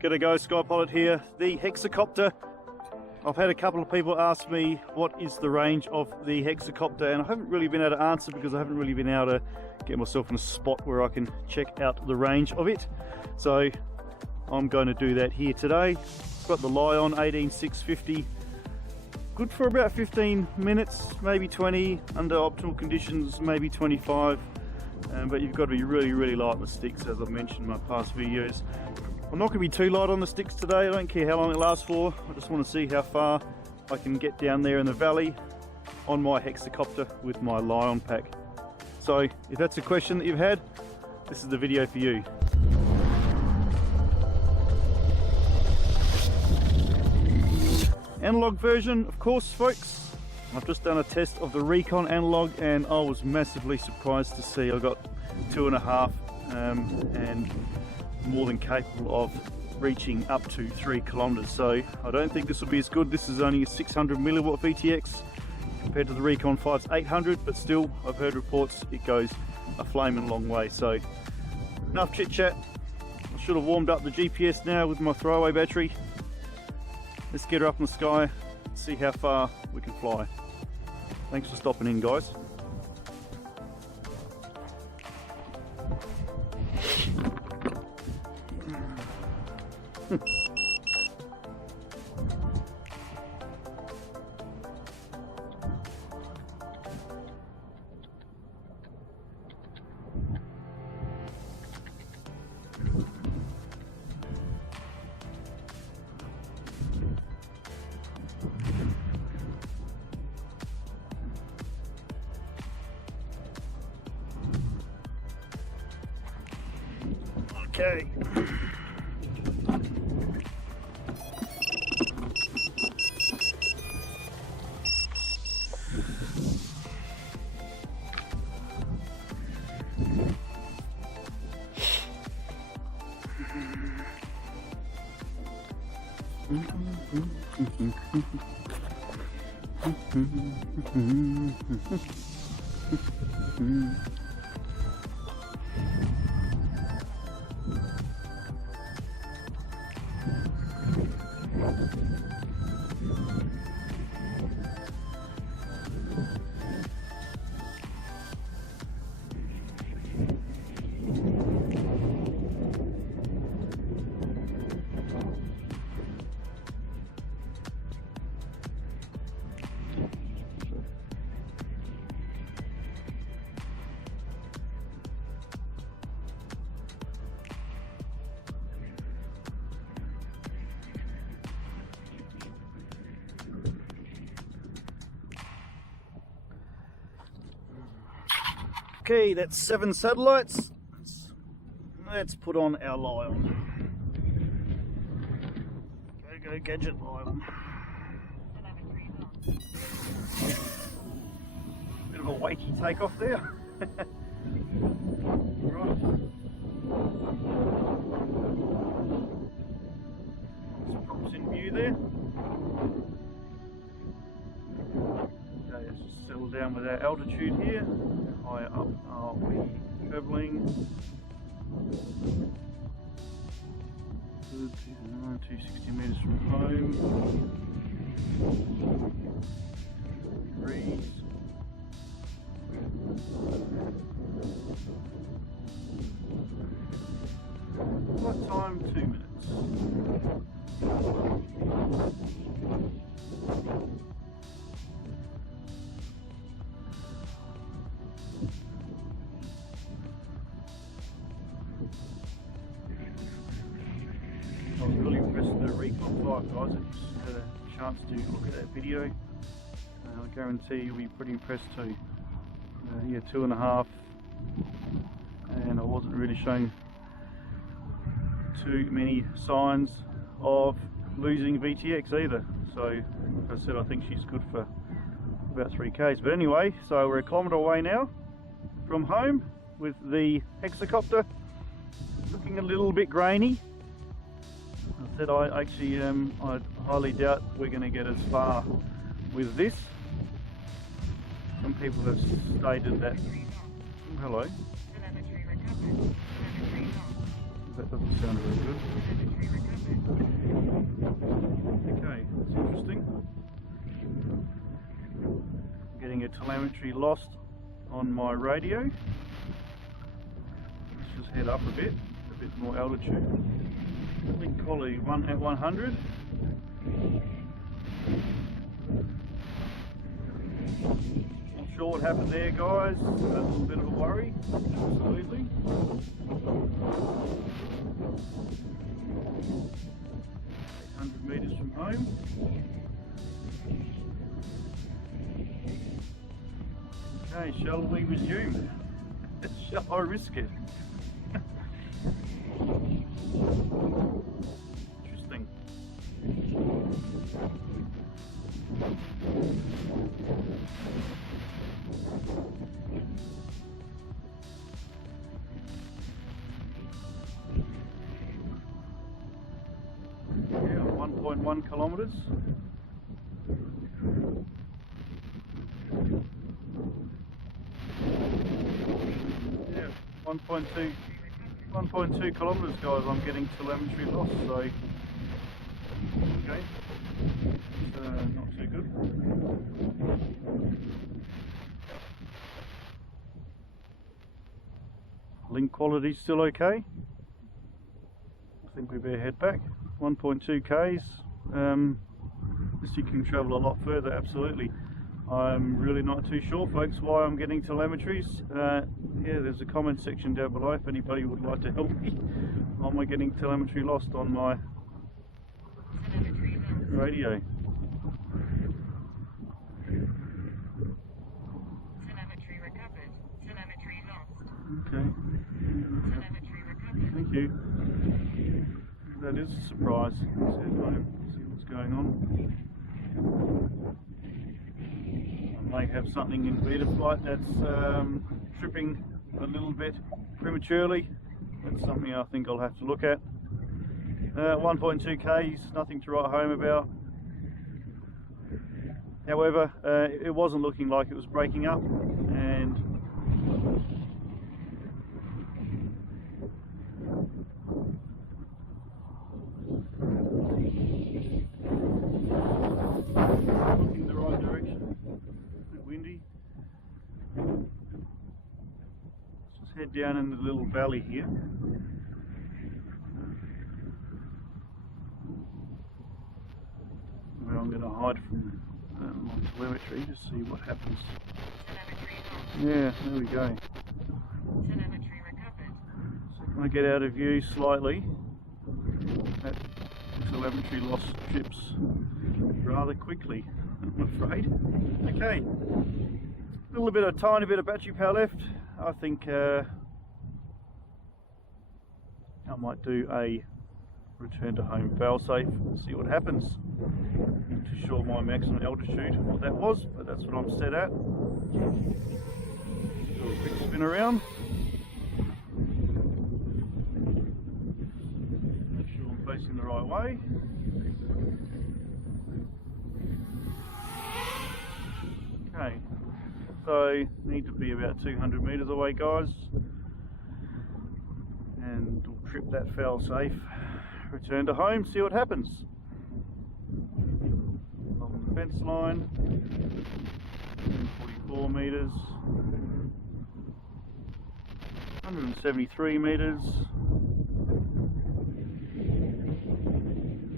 G'day guys, Skypilot here, the HEXaCopter. I've had a couple of people ask me what is the range of the HEXaCopter, and I haven't really been able to answer because I haven't really been able to get myself in a spot where I can check out the range of it. So I'm going to do that here today. Got the Lion 18650, good for about 15 minutes, maybe 20, under optimal conditions maybe 25, but you've got to be really light on the sticks, as I've mentioned in my past videos. I'm not going to be too light on the sticks today. I don't care how long it lasts for. I just want to see how far I can get down there in the valley on my HEXaCopter with my Lion pack. So if that's a question that you've had, this is the video for you. Analog version, of course, folks. I've just done a test of the Rekon analog and I was massively surprised to see I got 2.5 and more than capable of reaching up to 3 kilometers. So I don't think this will be as good. This is only a 600 milliwatt VTX compared to the Rekon 5's 800, but still I've heard reports it goes a flaming long way. So enough chit chat. I should have warmed up the GPS now with my throwaway battery. Let's get her up in the sky, see how far we can fly. Thanks for stopping in, guys. Okay. Okay, that's 7 satellites. Let's put on our Lion. Go gadget Lion. Bit of a weighty takeoff there. Right. Some props in view there. Okay, let's just settle down with our altitude here. Higher up are we travelling? 260 metres from home. Degrees. Flight time 2 minutes. I was really impressed with the Rekon 5, guys. If you had a chance to look at that video, I guarantee you'll be pretty impressed too. Yeah, 2.5, and I wasn't really showing too many signs of losing VTX either. So, like I said, I think she's good for about 3Ks. But anyway, so we're a kilometre away now from home with the HEXaCopter. Looking a little bit grainy. I said I actually I highly doubt we're going to get as far with this. Some people have stated that. Oh, hello. That doesn't sound very good. telemetry lost on my radio. Let's just head up a bit more altitude. Link quality at 100. Not sure what happened there, guys. That's a little bit of a worry. Absolutely. 800 meters from home. Okay, shall we resume? Shall I risk it? Interesting. Yeah, 1.1 kilometers. Yeah, 1.2 kilometers, guys. I'm getting telemetry loss, so okay, it's not too good. Link quality still okay. I think we better head back. 1.2 k's. This you can travel a lot further. Absolutely. I'm really not too sure, folks, why I'm getting telemetries. Yeah, there's a comment section down below if anybody would like to help me. Why am I getting telemetry lost on my radio? Telemetry recovered. Telemetry lost. Okay. Telemetry recovered. Thank you. That is a surprise. Let's head home, see what's going on. I may have something in beta flight that's tripping a little bit prematurely. That's something I think I'll have to look at. 1.2 k's, nothing to write home about. However, it wasn't looking like it was breaking up, and looking the right direction. A bit windy. Let's just head down in the little valley here. Where I'm going to hide from my telemetry to see what happens. Yeah, there we go. Telemetry recovered. So can I get out of view slightly? That telemetry loss ships rather quickly, I'm afraid. Okay, tiny bit of battery power left. I think I might do a return to home failsafe and see what happens. Not too sure my maximum altitude what that was, but that's what I'm set at. Do a quick spin around. Make sure I'm facing the right way. Okay, so need to be about 200 meters away, guys, and we'll trip that failsafe. Return to home, see what happens. Along the fence line, 144 meters, 173 meters.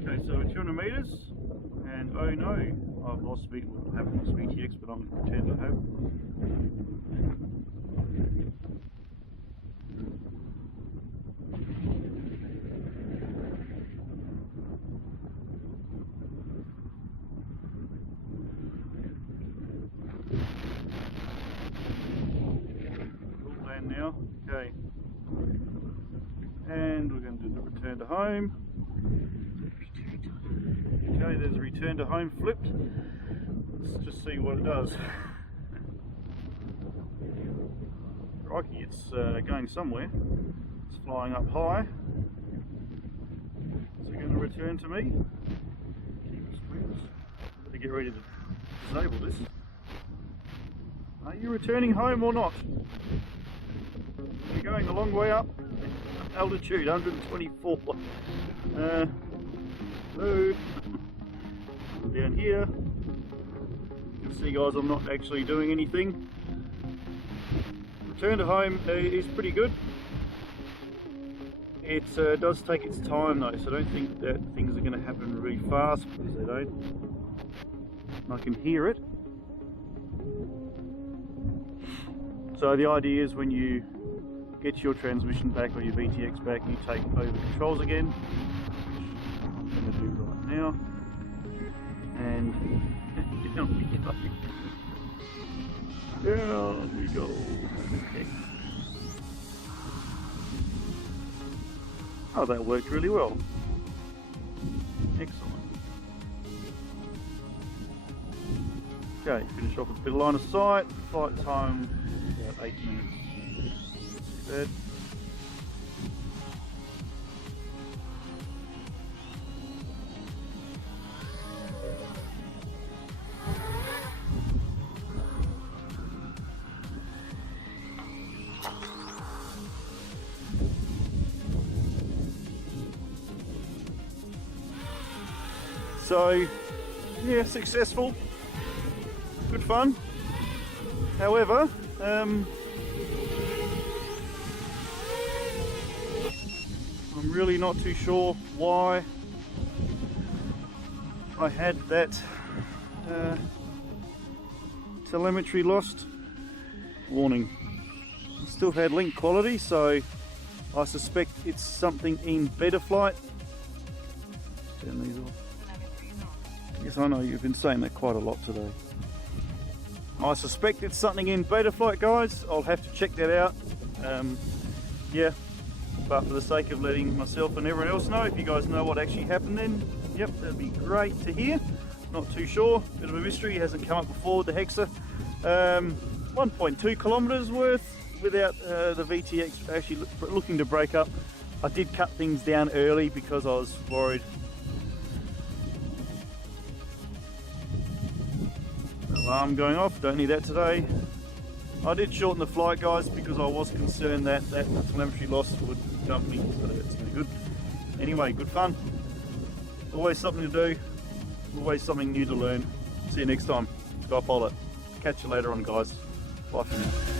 Okay, so we're 200 meters, and oh no, I've lost speed. Well, I haven't lost BTX, but I'm going to pretend I have. Now, okay, and we're going to do the return to home. Okay, there's a return to home flipped. Let's just see what it does. Crikey, it's going somewhere. It's flying up high. Is it going to return to me? Better get ready to disable this. Are you returning home or not? You're going a long way up. Altitude 124. Hello. Down here. You can See guys, I'm not actually doing anything. Return to home is pretty good. It does take its time though, so I don't think that things are going to happen really fast, because they don't. I can hear it. So the idea is when you get your transmission back or your VTX back, you take over the controls again, which I'm going to do right now. And down we go. Down we go. Okay. Oh, that worked really well. Excellent. Okay, finish off with a bit of line of sight. Flight time about 8 minutes. Not too bad. So, yeah, successful, good fun. However, I'm really not too sure why I had that telemetry lost warning. I still had link quality, so I suspect it's something in Betaflight. Turn these off. Yes, I know you've been saying that quite a lot today. I suspect it's something in Betaflight, guys. I'll have to check that out. Yeah, but for the sake of letting myself and everyone else know, if you guys know what actually happened then, yep, that'd be great to hear. Not too sure, bit of a mystery, hasn't come up before with the Hexa. 1.2 kilometers worth without the VTX actually looking to break up. I did cut things down early because I was worried. Alarm going off, don't need that today. I did shorten the flight, guys, because I was concerned that telemetry loss would dump me, so that's pretty good. Anyway, good fun. Always something to do, always something new to learn. See you next time. Skypilot. Catch you later on, guys. Bye for now.